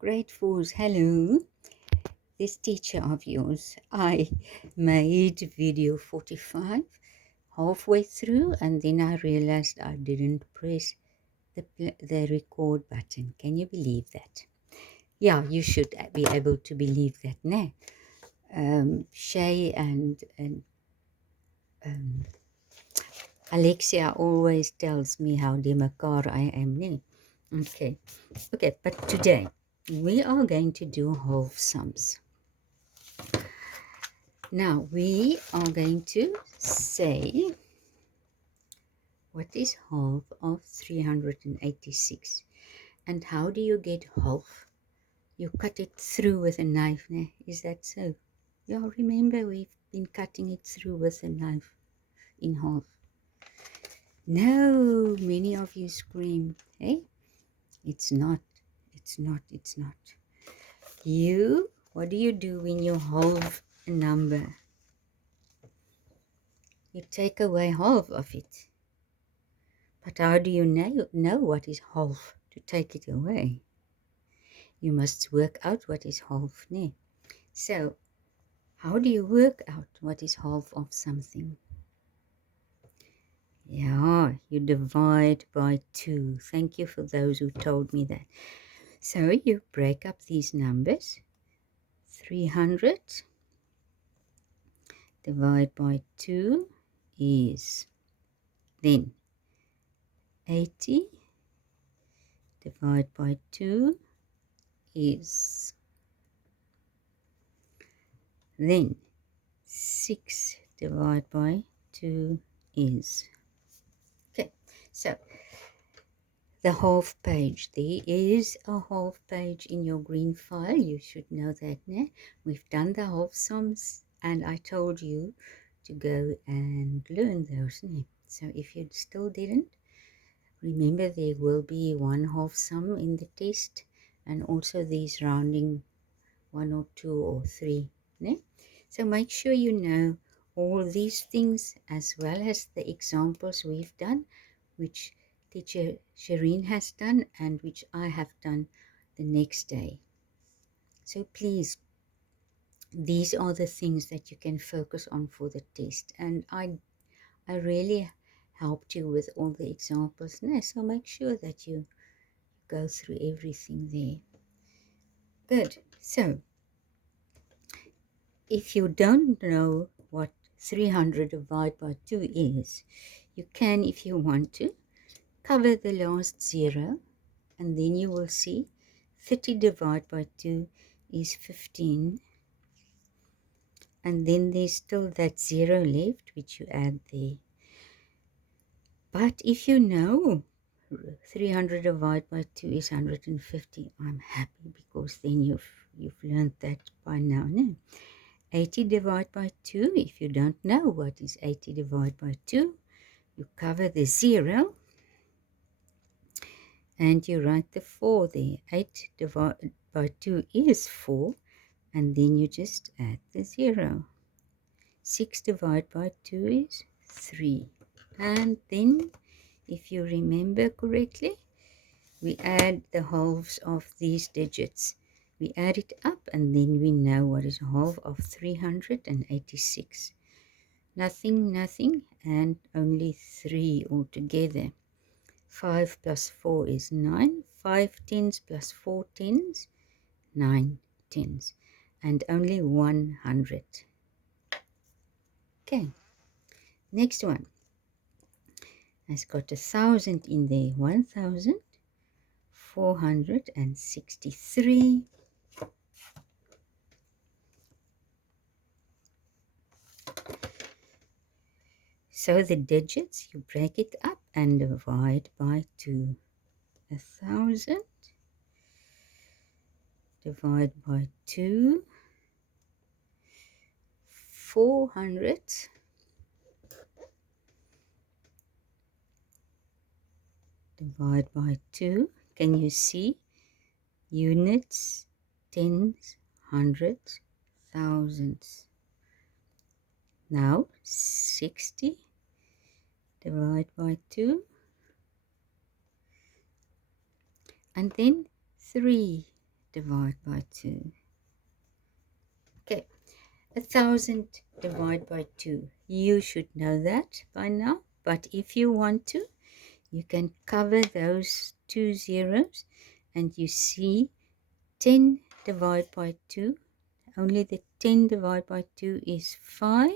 Grade 4s, hello. This teacher of yours, I made video 45 halfway through and then I realized I didn't press the record button. Can you believe that? Yeah, you should be able to believe that, no? Shay and Alexia always tells me how demakar I am, no? Okay, but today we are going to do half sums. Now we are going to say what is half of 386 and how do you get half? You cut it through with a knife, né? Is that so? Yeah, remember we've been cutting it through with a knife in half. No, many of you scream, hey? It's not. What do you do when you halve a number? You take away half of it. But how do you know what is half to take it away? You must work out what is half, ne? So, how do you work out what is half of something? Yeah, you divide by 2. Thank you for those who told me that. So, you break up these numbers. 300 divided by 2 is then 80 divided by 2 is then 6 divided by 2 is. Okay, so the half page. There is a half page in your green file. You should know that, né? We've done the half sums and I told you to go and learn those, né? So if you still didn't, remember there will be one half sum in the test and also these rounding 1 or 2 or 3, né? So make sure you know all these things as well as the examples we've done, which teacher Shireen has done and which I have done the next day. So please, these are the things that you can focus on for the test. And I really helped you with all the examples. No, so make sure that you go through everything there. Good. So if you don't know what 300 divided by 2 is, you can, if you want to, cover the last 0 and then you will see 30 divided by 2 is 15 and then there's still that 0 left which you add there. But if you know 300 divided by 2 is 150, I'm happy because then you've learned that by now, no? 80 divided by 2, if you don't know what is 80 divided by 2, you cover the 0 and you write the 4 there. 8 divided by 2 is 4 and then you just add the 0. 6 divided by 2 is 3. And then, if you remember correctly, we add the halves of these digits. We add it up and then we know what is half of 386. Nothing, and only 3 altogether. 5 plus 4 is 9. 5 tens plus 4 tens, 9 tens. And only 100. Okay, next one. It's got 1,000 in there. 1,463. So the digits, you break it up and divide by 2. 1,000 divided by 2. 400 divided by 2. Can you see? Units, tens, hundreds, thousands. Now 60 divided by 2. And then 3 divided by 2. Okay, 1,000 divided by 2. You should know that by now, but if you want to, you can cover those 2 zeros and you see 10 divided by 2. Only the 10 divided by 2 is 5.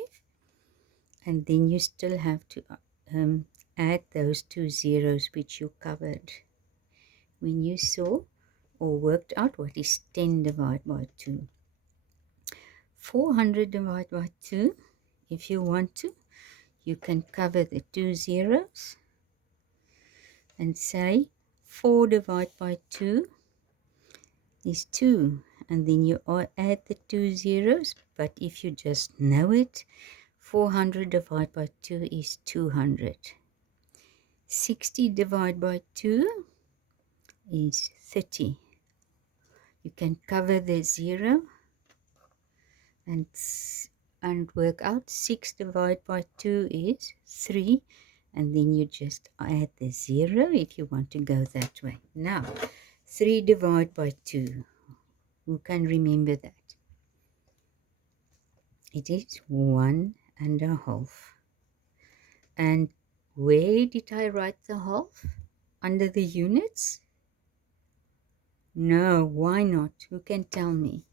And then you still have to add those 2 zeros which you covered when you saw or worked out what is 10 divided by 2. 400 divided by 2, if you want to, you can cover the 2 zeros and say 4 divided by 2 is 2. And then you add the 2 zeros, but if you just know it, 400 divided by 2 is 200. 60 divided by 2 is 30. You can cover the 0 and work out 6 divided by 2 is 3, and then you just add the 0 if you want to go that way. Now 3 divided by 2, who can remember that? It is 1.5. And where did I write the half? Under the units? No, why not? Who can tell me?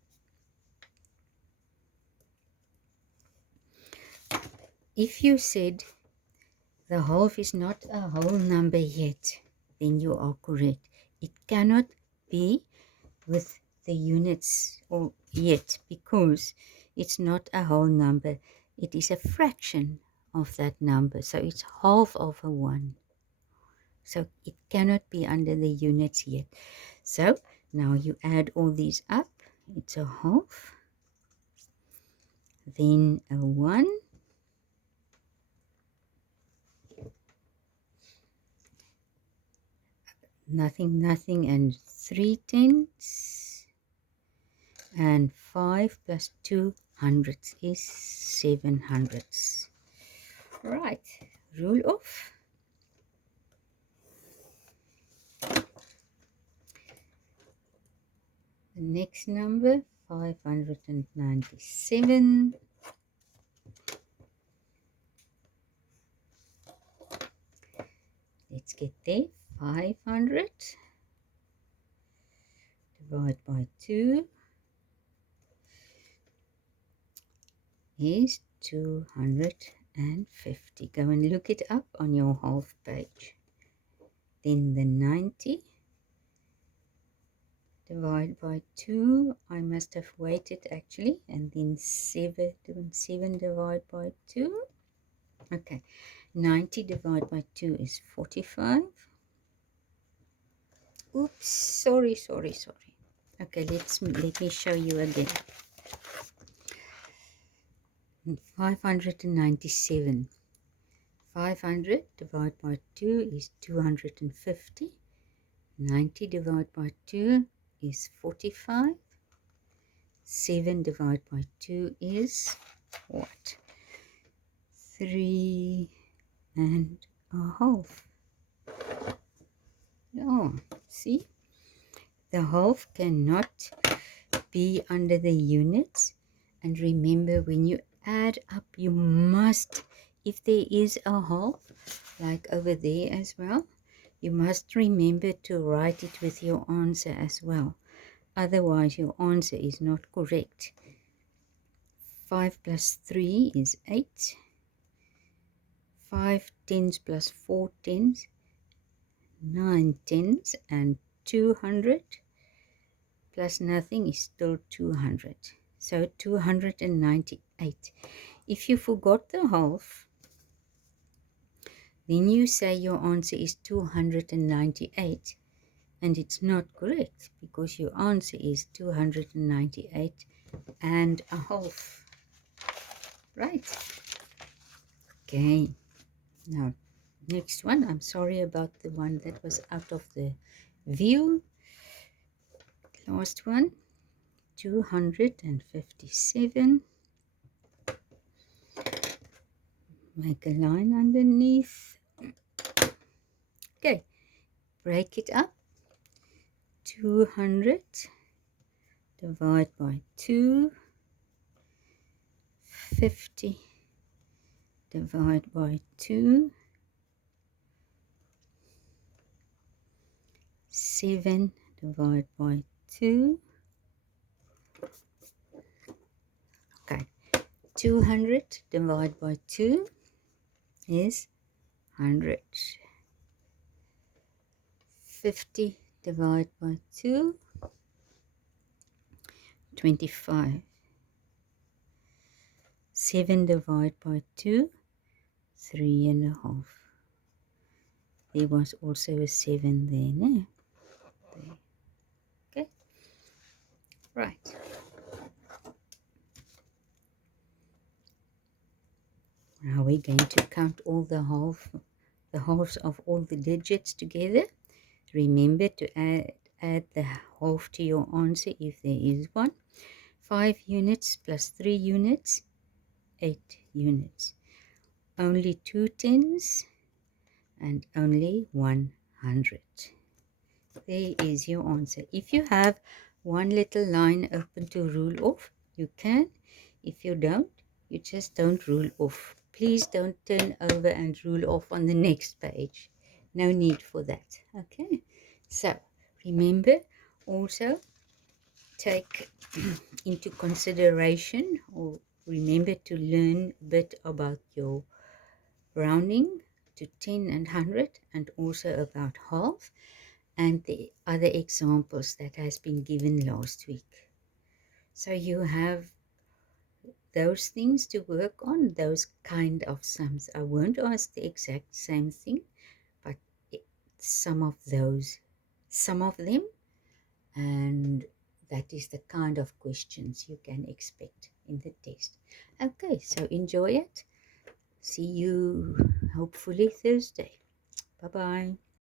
If you said the half is not a whole number yet, then you are correct. It cannot be with the units or yet because it's not a whole number. It is a fraction of that number. So it's half of a 1. So it cannot be under the units yet. So now you add all these up. It's a half, then a 1, nothing, and 3/10, and 5 plus 2 hundredths is 7 hundredths. Right, rule off. The next number, 597. Let's get there. 500 divided by 2 is 250. Go and look it up on your half page. Then the 90 divided by 2, I must have waited actually, and then 7 divided by 2. Okay, 90 divided by 2 is 45. Oops, sorry. Okay, let me show you again. 597. 500 divided by 2 is 250. 90 divided by 2 is 45. 7 divided by 2 is what? 3.5. Oh, see? The half cannot be under the units. And remember, when you add up, you must, if there is a half, like over there as well, you must remember to write it with your answer as well. Otherwise, your answer is not correct. 5 plus 3 is 8. 5 tens plus 4 tens, 9 tens, and 200 plus nothing is still 200. So 298. If you forgot the half, then you say your answer is 298, and it's not correct because your answer is 298.5. Right? Okay. Now, next one. I'm sorry about the one that was out of the view. Last one. 257. Make a line underneath. Okay, break it up. 200 divide by 2, 50 divide by 2, 7 divide by 2. Okay, 200 divided by 2 is 100. 50 divided by 2, 25. 7 divided by 2, 3.5. There was also a 7 there, no? There. Okay, right. Now we're going to count all the halves of all the digits together. Remember to add the half to your answer if there is one. 5 units plus 3 units, 8 units. Only 2 tens and only 100. There is your answer. If you have one little line open to rule off, you can. If you don't, you just don't rule off. Please don't turn over and rule off on the next page. No need for that. Okay, so remember also take into consideration, or remember to learn a bit about your rounding to 10 and 100, and also about half and the other examples that has been given last week. So you have those things to work on, those kind of sums. I won't ask the exact same thing, but some of them, and that is the kind of questions you can expect in the test. Okay, so enjoy it. See you hopefully Thursday. Bye-bye.